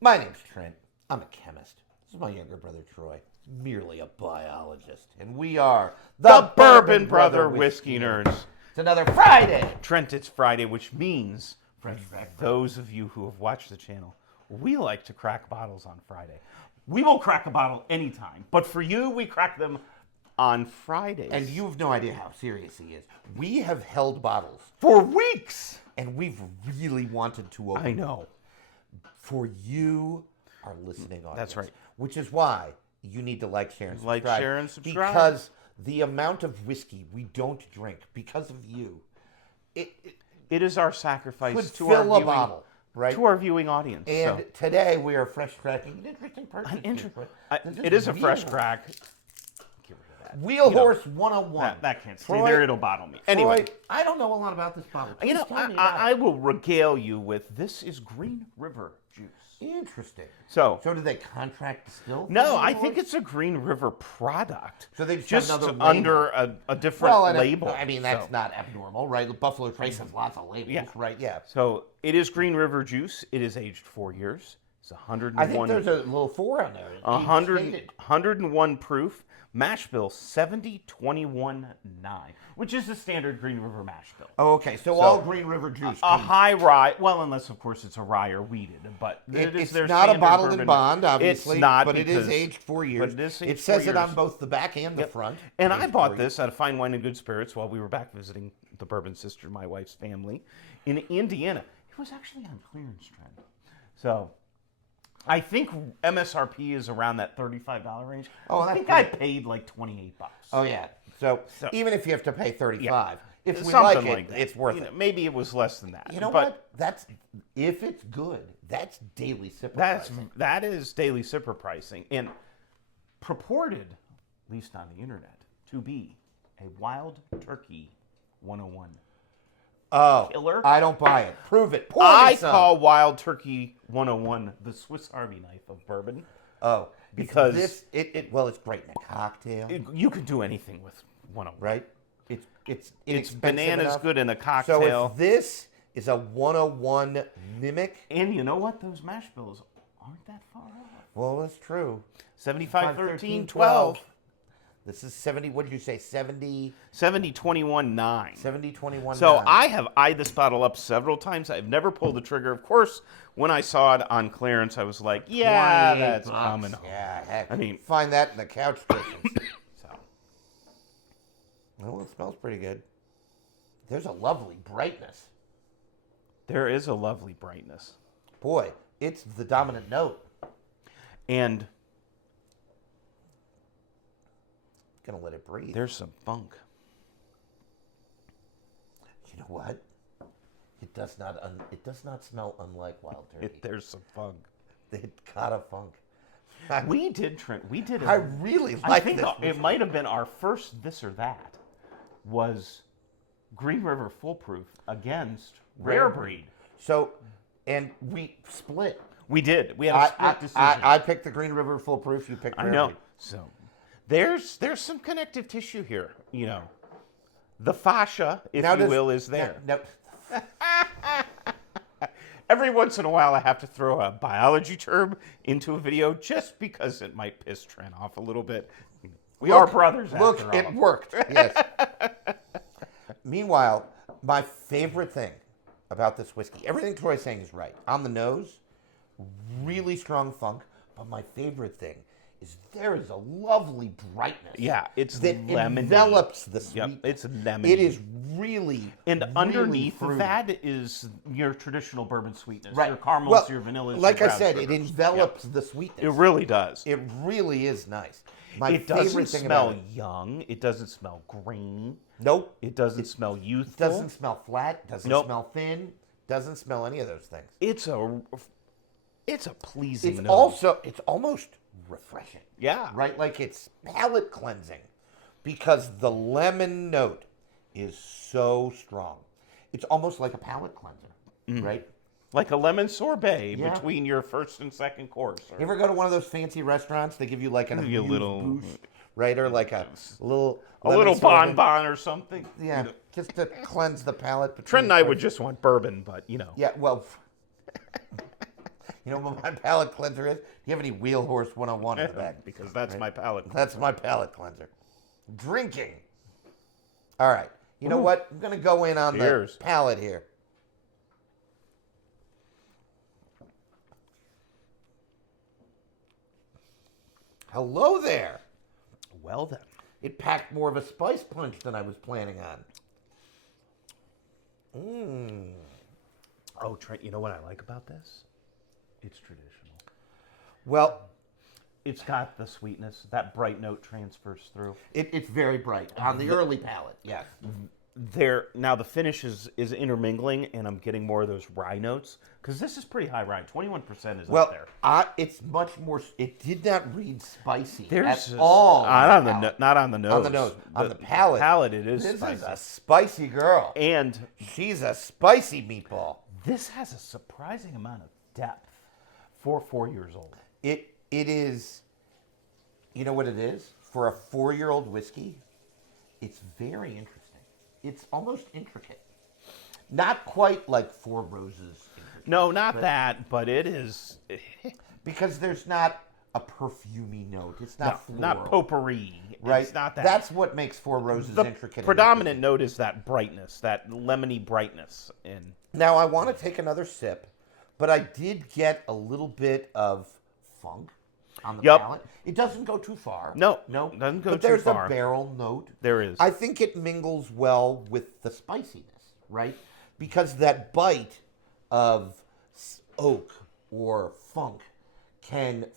My name's Trent. I'm a chemist. This is my younger brother, Troy. Merely a biologist. And we are The Bourbon Brother Whiskey Nerds. It's another Friday. Trent, it's Friday, which means Fresh crack. those of you who have watched the channel, we like to crack bottles on Friday. We will crack a bottle anytime, but for you, we crack them on Fridays. And you have no idea how serious he is. We have held bottles, for weeks. and we've really wanted to open I know. for you, our listening audience. That's right. Which is why you need to like, share, and subscribe. Like, share, and subscribe. Because the amount of whiskey we don't drink because of you, it It is our sacrifice could to fill our a viewing, bottle, right? to our viewing audience. And so. today we are fresh cracking an interesting purchase. It is a fresh crack. Get rid of that. Wheel Horse 101. That can't stay Troy, there. It'll bottle me. Troy, Anyway, I don't know a lot about this bottle. you know, Please tell me about I will regale you with this is Green River juice. it. Interesting. So do they contract distill? for no, Wheel I Horse? think it's a Green River product. So they just have just another label. under a different well, and label. I mean, that's So- not abnormal, right? Buffalo Trace has lots of labels, Yeah. right? Yeah. So it is Green River juice. It is aged 4 years. It's 101. I think there's a little 4 on there. 101 proof. Mash bill 7021.9, which is the standard Green River mash bill. Oh, okay. So all Green River juice. A high rye, well, unless of course it's a rye or wheated, but It's their not a standard bottled bourbon. in bond, obviously, It's not, but it is because- aged 4 years. But it is aged It says 4 it on years. both the back and the front. And I Aged bought 4 years. this at a Fine Wine and Good Spirits while we were back visiting the Bourbon sister, my wife's family, in Indiana. It was actually on clearance trend. So I think MSRP is around that $35 range. Oh, I that's think I pretty- paid like $28. Oh yeah. So even if you have to pay 35, if we Something like it, like that. it's worth You know, it. maybe it was less than that. You know but what? That's if it's good. That's daily sipper. That's pricing. that is daily sipper pricing, and purported, at least on the internet, to be a Wild Turkey 101. Oh, killer. I don't buy it. Prove it. Pour me I some. call Wild Turkey 101 the Swiss Army knife of bourbon. Oh, because this well, it's great in a cocktail, You can do anything with 101. right? It's It's inexpensive bananas enough. good in a So cocktail. if this is a 101 mimic, And you know what? Those mash bills aren't that far off. well, that's true. 75, 13, 12. This is 70. What did you say? 70, 70, 21, 9. 70, 21. So 9. I have eyed this bottle up several times. I've never pulled the trigger. Of course, when I saw it on clearance, I was like, yeah, 28 that's bucks. coming home. Yeah, heck. I mean- find that in the couch cushions. So, Well, it smells pretty good. There's a lovely brightness. there is a lovely brightness. Boy, it's the dominant note. And Gonna let it breathe. there's some funk. You know what? It does not. It does not smell unlike wild turkey. There's some funk. It got a funk. We did, Trent. We did. I really I like think this. it might have been our first this or that was Green River Foolproof against Rare Breed. So, and we split. We did. We had a split decision. I picked the Green River Foolproof. You picked. I Rare know. Breed. So there's some connective tissue here. You know, the fascia, if Now you does- will, is there. Now, Every once in a while, I have to throw a biology term into a video just because it might piss Trent off a little bit. We are brothers. Look, after all. it worked. Yes. Meanwhile, my favorite thing about this whiskey, everything Troy's saying is right. On the nose, really strong funk, but my favorite thing is there is a lovely brightness. Yeah, it's that lemony. envelops the sweet. Yep, it's lemony. It is really, And really underneath fruity. that is your traditional bourbon sweetness. Right. Your caramels, Well, your vanillas. like your I said, brown it sugars. envelops the sweetness. It really does. It really is nice. My It favorite doesn't thing smell about it. young. It doesn't smell grainy. Nope. It doesn't smell youthful. It doesn't smell flat. Doesn't Nope. smell thin. Doesn't smell any of those things. It's a pleasing It's nose. it's almost refreshing. Yeah. Right? Like it's palate cleansing because the lemon note is so strong. It's almost like a palate cleanser, right? Like a lemon sorbet Yeah. between your first and second course. You ever go to one of those fancy restaurants? They give you like an Give you a amuse little- bouche, right? Or like a little a lemon little sorbet. bonbon or something. Yeah, just to cleanse the palate. between Trent and I would courses. just want bourbon, but you know. Yeah, well, You know what my palate cleanser is? Do you have any Wheel Horse 101 in the back? Because that's my palate. That's my palate cleanser. Drinking. All right. You know Ooh. what? I'm going to go in on Cheers. the palate here. Hello there. Well then. It packed more of a spice punch than I was planning on. Oh, Trent, you know what I like about this? It's traditional. Well, It's got the sweetness. That bright note transfers through. it's very bright on the early palate. Yes. Now the finish is intermingling, and I'm getting more of those rye notes because this is pretty high rye. 21% is Well, up there. it's much more. It did not read spicy There's at all. not on the nose. On the nose. On the palate. Palate, it is This spicy. is a spicy girl. And She's a spicy meatball. this has a surprising amount of depth for 4 years old. It is. You know what it is? For a 4-year-old whiskey, it's very interesting. It's almost intricate. Not quite like Four Roses. Intricate, No, not that, but it is. because there's not a perfumey note. It's not floral. Not potpourri. Right. It's not that. That's what makes Four Roses the intricate. predominant note is that brightness, that lemony brightness. And Now I want to take another sip, but I did get a little bit of funk on the Yup. palate. It doesn't go too far. No, no, doesn't go but too there's far. a barrel note. There is. I think it mingles well with the spiciness, right? Because that bite of oak or funk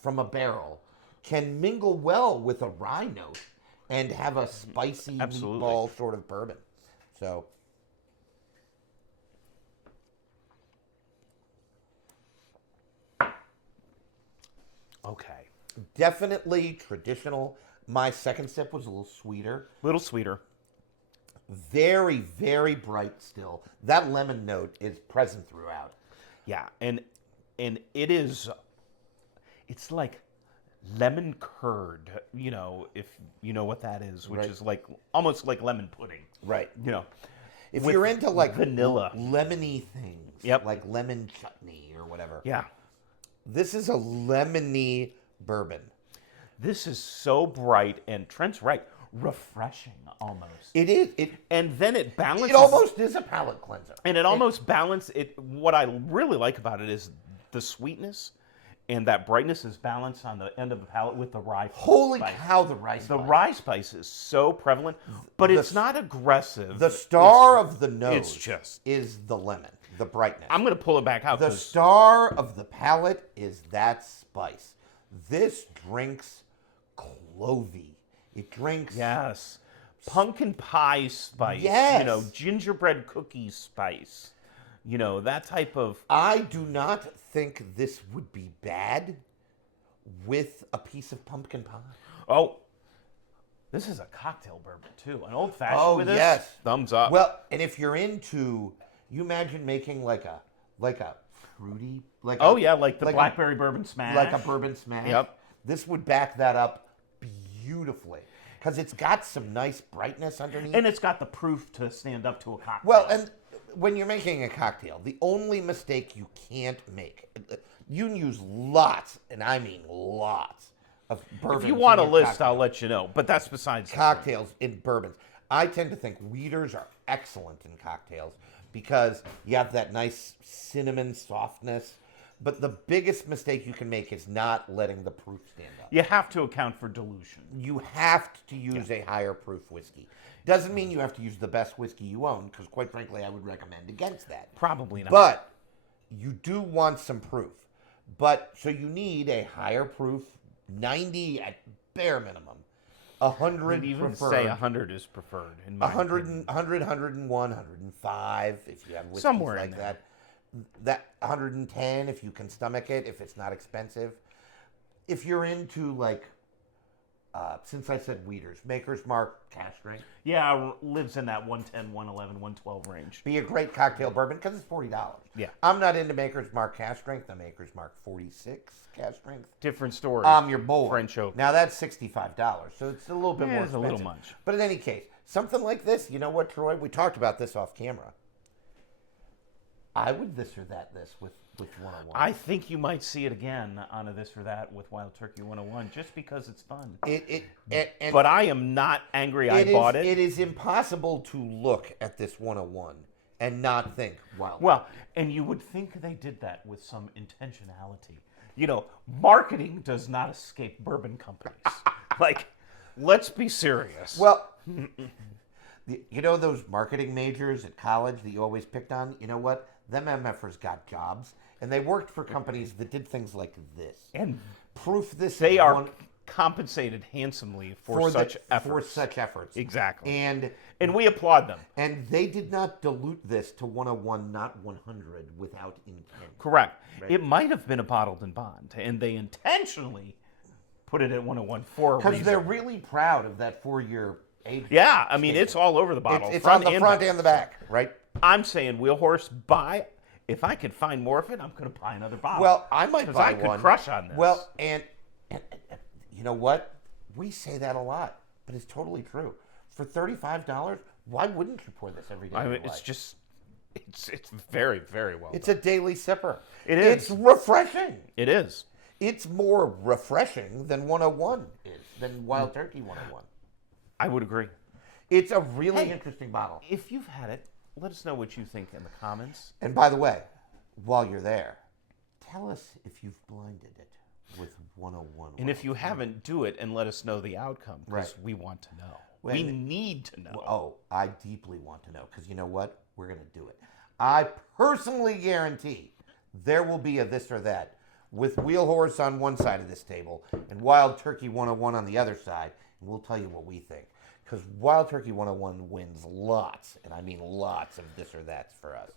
from a barrel, can mingle well with a rye note and have a spicy Absolutely. meatball sort of bourbon. So. Okay. Definitely traditional. My second sip was a little sweeter. Little sweeter. Very, very bright still. That lemon note is present throughout. Yeah, and it is. It's like lemon curd. You know, if you know what that is, which Right. is like almost like lemon pudding. Right. You know, If with you're into like vanilla. lemony things, Yep. like lemon chutney or whatever, Yeah. this is a lemony bourbon. This is so bright, and Trent's right, refreshing almost. It is. And then it balances. It almost is a palate cleanser. And it almost balances it. What I really like about it is the sweetness, and that brightness is balanced on the end of the palate with the rye. Holy spice. cow, the rice. The spice. rye spice is so prevalent, but The it's not aggressive. The star It's- of the nose it's just- is the lemon, the brightness. I'm going to pull it back out. The 'Cause star of the palate is that spice. This drinks clovey. It drinks. yes, pumpkin pie spice. Yes. You know, gingerbread cookie spice. You know, that type of. I do not think this would be bad with a piece of pumpkin pie. Oh, this is a cocktail bourbon too. An old fashioned Oh, with this. yes. Thumbs up. Well, and if you're into, you imagine making like a fruity, like oh a, yeah, like the like a- blackberry bourbon smash. like a bourbon smash. Yep. This would back that up beautifully because it's got some nice brightness underneath. And it's got the proof to stand up to a cocktail. Well, and when you're making a cocktail, the only mistake you can't make, you can use lots, and I mean lots, of bourbons. if you want a in your list, cocktail. I'll let you know. But that's besides the point. Cocktails in bourbons. I tend to think weeders are excellent in cocktails because you have that nice cinnamon softness. But the biggest mistake you can make is not letting the proof stand up. You have to account for dilution. You have to use a higher proof whiskey. Doesn't mean you have to use the best whiskey you own, because quite frankly, I would recommend against that. Probably not. But you do want some proof. But so you need a higher proof, 90 at bare minimum, 100 I'd even preferred. say 100 is preferred in my 100, opinion. 101, 105 if you have whiskeys Somewhere in like there. that. That 110 if you can stomach it, if it's not expensive. If you're into like, since I said weeders, Maker's Mark cash strength, Yeah, lives in that 110, 111, 112 range. be a great cocktail bourbon because it's $40. Yeah. I'm not into Maker's Mark cash strength. The Maker's Mark 46 cash strength. Different story. Your boy. French oak. Now that's $65, so it's a little bit Yeah, more it's a expensive. little much. But in any case, something like this, you know what, Troy? We talked about this off camera. I would this or that this with with 101. I think you might see it again on a This or That with Wild Turkey 101 just because it's fun. But I am not angry I bought it. It is impossible to look at this 101 and not think Wild. Well, and you would think they did that with some intentionality. You know, marketing does not escape bourbon companies. Like, let's be serious. Well, you know those marketing majors at college that you always picked on? You know what? Them MFers got jobs, and they worked for companies that did things like this. And proof this they is are one, compensated handsomely for such efforts. For such efforts. Exactly. And we applaud them. And they did not dilute this to 101, not 100, without intent. Correct. Right. It might have been a bottled in bond, and they intentionally put it at 101 for a reason. Because they're really proud of that 4-year age. Yeah, I mean, it's all over the bottle. It's on the front and the back, right? I'm saying, Wheelhorse, buy. If I can find more of it, I'm going to buy another bottle. Well, I might buy one. Because I could crush on this. Well, and you know what? We say that a lot, but it's totally true. For $35, why wouldn't you pour this every day? I mean, it's just, it's very, very well It's done. a daily sipper. It is. It's refreshing. It is. It's more refreshing than 101 is, than Wild Turkey 101. I would agree. It's a really interesting bottle. If you've had it, let us know what you think in the comments. And by the way, while you're there, tell us if you've blinded it with 101. And if you haven't, do it and let us know the outcome, because Right. we want to know. Well, we need to know. Oh, I deeply want to know, because you know what? We're going to do it. I personally guarantee there will be a This or That with Wheelhorse on one side of this table and Wild Turkey 101 on the other side, and we'll tell you what we think. Because Wild Turkey 101 wins lots, and I mean lots of This or That's for us.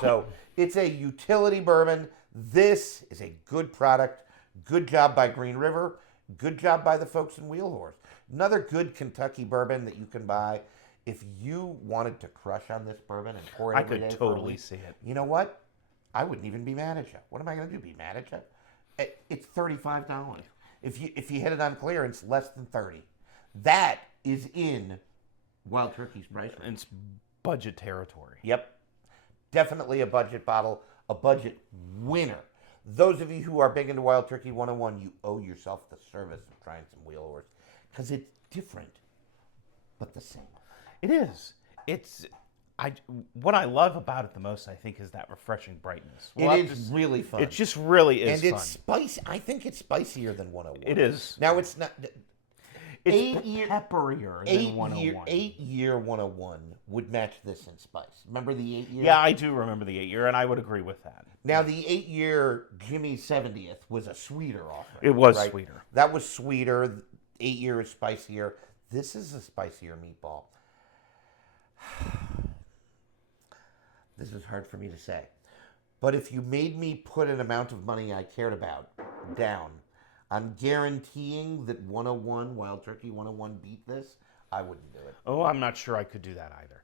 So it's a utility bourbon. This is a good product. Good job by Green River. Good job by the folks in Wheelhorse. Another good Kentucky bourbon that you can buy. If you wanted to crush on this bourbon and pour it I every could day for a totally week, see it. you know what? I wouldn't even be mad at you. What am I going to do? Be mad at you? It's $35. If you hit it on clearance, less than $30. That is in Wild Turkey's price range. It's budget territory. Yep. Definitely a budget bottle, a budget winner. Those of you who are big into Wild Turkey 101, you owe yourself the service of trying some Wheelhorse, because it's different, but the same. It is. What I love about it the most, I think, is that refreshing brightness. It is really fun. It just really is and fun. it's spicy. I think it's spicier than 101. It is. Now it's not. It's pepperier than 101. 8-year 101 would match this in spice. Remember the 8-year? Yeah, I do remember the 8-year, and I would agree with that. Now the 8-year Jimmy's 70th was a sweeter offering. It was right? sweeter. That was sweeter. 8-year is spicier. This is a spicier meatball. This is hard for me to say. But if you made me put an amount of money I cared about down on guaranteeing that 101, Wild Turkey 101 beat this, I wouldn't do it. Oh, I'm not sure I could do that either.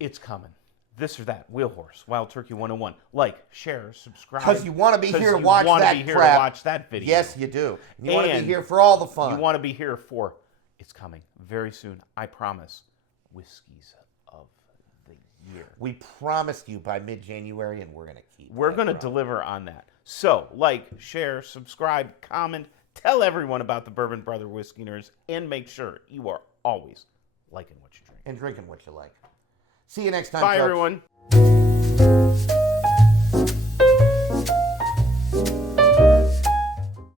It's coming. This or That, Wheelhorse, Wild Turkey 101. Like, share, subscribe. Because you want to be here to you watch wanna that be here crap. to watch that video. Yes, you do. And you want to be And here for all the fun. You want to be here for, it's coming very soon, I promise, whiskeys of the year. We promised you by mid-January, and we're going to keep We're that going to promise. deliver on that. So, like, share, subscribe, comment, tell everyone about the Bourbon Brother Whiskey Nerds, and make sure you are always liking what you drink. And drinking what you like. See you next time, Bye, folks. everyone.